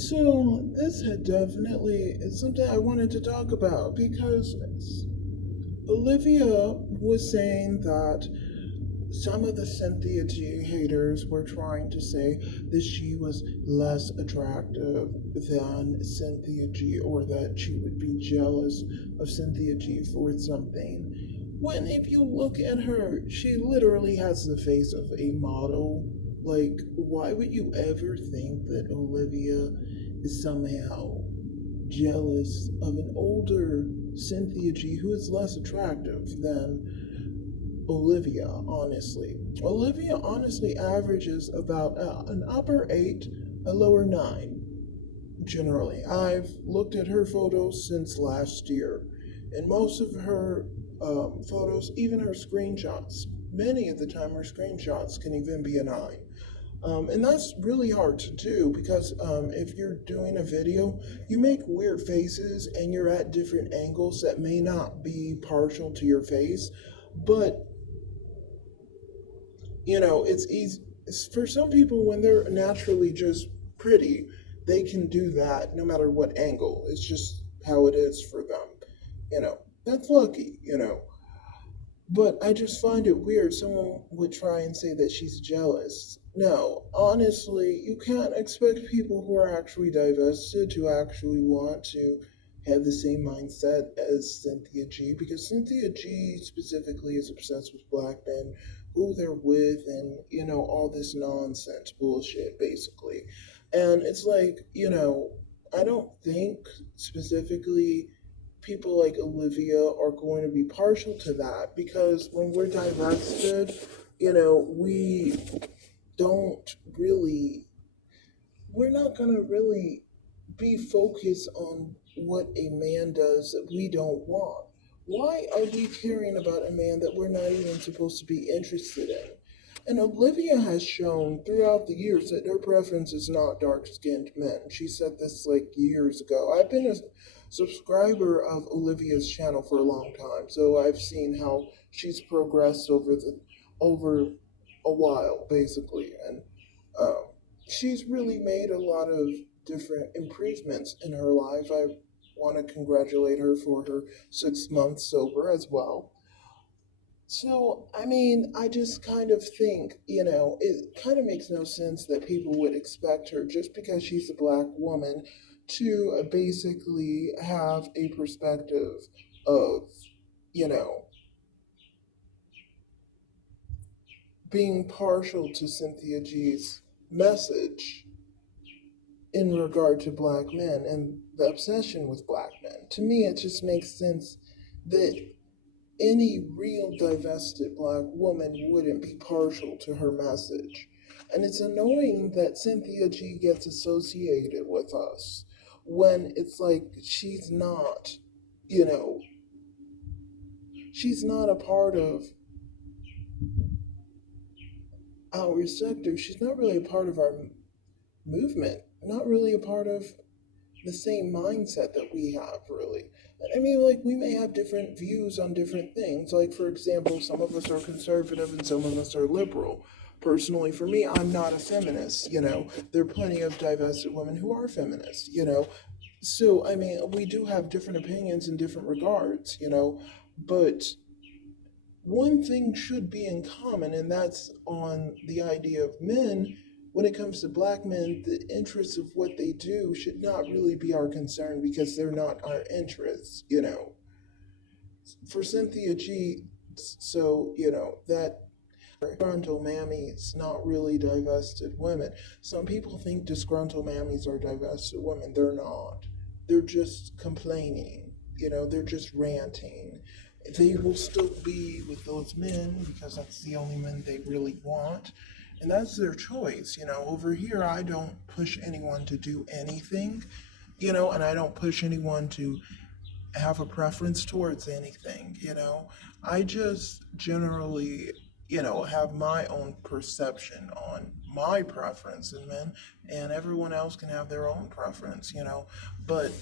So this had definitely is something I wanted to talk about because Olivia was saying that some of the Cynthia G haters were trying to say that she was less attractive than Cynthia G, or that she would be jealous of Cynthia G for something. When if you look at her, she literally has the face of a model. Like, why would you ever think that Olivia is somehow jealous of an older Cynthia G who is less attractive than Olivia, honestly? Olivia honestly averages about an upper 8, a lower 9, generally. I've looked at her photos since last year, and most of her photos, even her screenshots, many of the time her screenshots can even be a 9. And that's really hard to do because if you're doing a video, you make weird faces and you're at different angles that may not be partial to your face. But, it's easy. For some people, when they're naturally just pretty, they can do that no matter what angle. It's just how it is for them. That's lucky. But I just find it weird someone would try and say that she's jealous. No, honestly, you can't expect people who are actually divested to actually want to have the same mindset as Cynthia G, because Cynthia G specifically is obsessed with black men, who they're with, and, all this nonsense bullshit, basically. And it's like, I don't think specifically people like Olivia are going to be partial to that because when we're divested, we don't really, we're not going to really be focused on what a man does that we don't want. Why are we caring about a man that we're not even supposed to be interested in? And Olivia has shown throughout the years that her preference is not dark skinned men. She said this like years ago. I've been a subscriber of Olivia's channel for a long time, so I've seen how she's progressed over a while, basically, and um, she's really made a lot of different improvements in her life. I want to congratulate her for her 6 months sober as well. So, I mean, I just kind of think, it kind of makes no sense that people would expect her, just because she's a black woman, to basically have a perspective of, you know, being partial to Cynthia G's message in regard to black men and the obsession with black men. To me, it just makes sense that any real divested black woman wouldn't be partial to her message. And it's annoying that Cynthia G gets associated with us when it's like you know, she's not a part of our sector. She's not really a part of our movement, not really a part of the same mindset that we have, really. I mean, like, we may have different views on different things. Like, for example, some of us are conservative and some of us are liberal. Personally, for me, I'm not a feminist. There are plenty of divested women who are feminists. So, I mean, we do have different opinions in different regards. But one thing should be in common, and that's on the idea of men. When it comes to black men, the interests of what they do should not really be our concern because they're not our interests. For Cynthia G, that disgruntled mammies not really divested women. Some people think disgruntled mammies are divested women. They're not. They're just complaining. They're just ranting. They will still be with those men because that's the only men they really want. And that's their choice. Over here, I don't push anyone to do anything, and I don't push anyone to have a preference towards anything. I just generally, have my own perception on my preference in men, and everyone else can have their own preference. But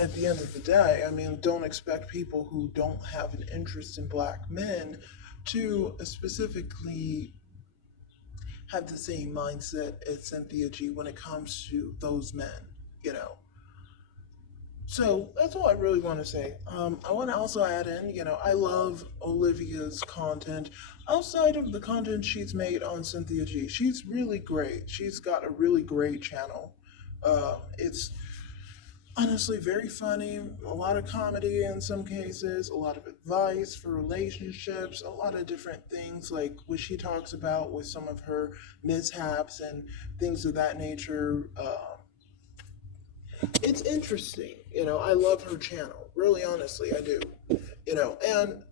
at the end of the day, I mean, don't expect people who don't have an interest in black men to specifically have the same mindset as Cynthia G when it comes to those men, you know. So that's all I really want to say. I want to also add in, I love Olivia's content outside of the content she's made on Cynthia G. She's really great. She's got a really great channel. It's honestly very funny, a lot of comedy in some cases, a lot of advice for relationships, a lot of different things like what she talks about with some of her mishaps and things of that nature. It's interesting. I love her channel. Really, honestly, I do. And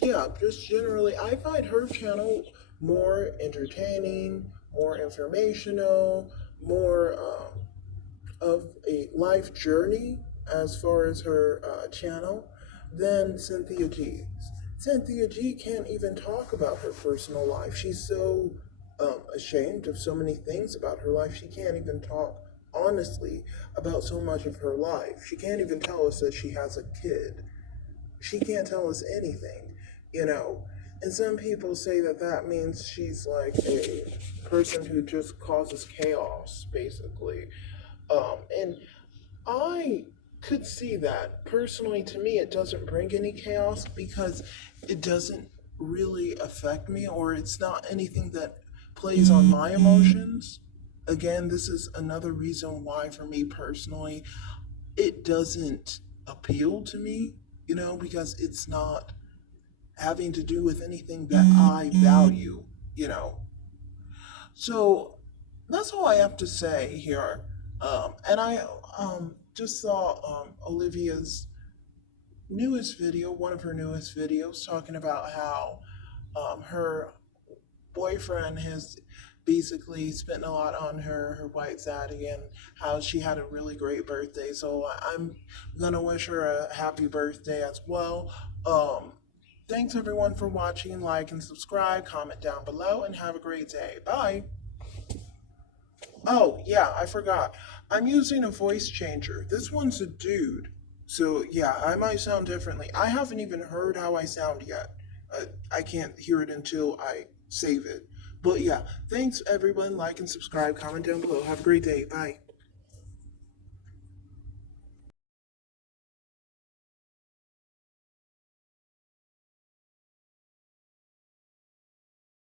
yeah, just generally, I find her channel more entertaining, more informational, more of a life journey as far as her channel than Cynthia G's. Cynthia G can't even talk about her personal life. She's so ashamed of so many things about her life. She can't even talk honestly about so much of her life. She can't even tell us that she has a kid. She can't tell us anything, you know. And some people say that that means she's like a person who just causes chaos, basically. And I could see that. Personally, to me, it doesn't bring any chaos because it doesn't really affect me, or it's not anything that plays on my emotions. Again, this is another reason why, for me personally, it doesn't appeal to me, because it's not having to do with anything that I value, you know. So that's all I have to say here. And I just saw Olivia's newest video, one of her newest videos, talking about how her boyfriend has basically spent a lot on her white zaddy, and how she had a really great birthday. So I'm gonna wish her a happy birthday as well. Thanks everyone for watching. Like and subscribe, comment down below, and have a great day. Bye. Oh, yeah, I forgot. I'm using a voice changer. This one's a dude. So, yeah, I might sound differently. I haven't even heard how I sound yet. I can't hear it until I save it. But, yeah, thanks everyone. Like and subscribe, comment down below. Have a great day. Bye.